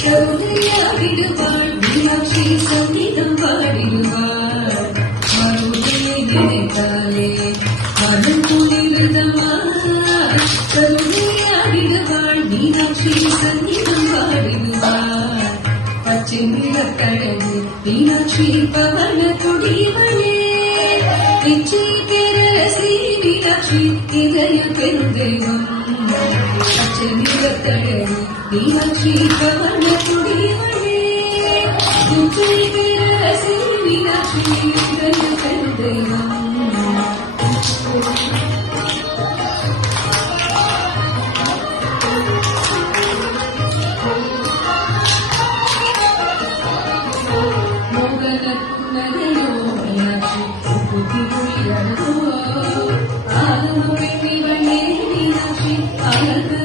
கருணையாகிடுவாள் மீனாட்சி சங்கீதம் பாடிடுவாள் மருதையை நினைத்தாலே மனம் குளிர்தமா கருணையாகிடுவாள் மீனாட்சி சங்கீதம் பாடிடுவாள் பச்சை நிலக்கழகு மீனாட்சி பவன குடிவளே பிச்சை பேரரசி மீனாட்சி இதய பெருந்தெய்வம் பச்சை நிலக்கழகு மீனாட்சி பவன குடிவளே பிச்சை பேரரசி மீனாட்சி இதய பெருந்தெய்வம் ஆலமுறை மீனாட்சி அழகு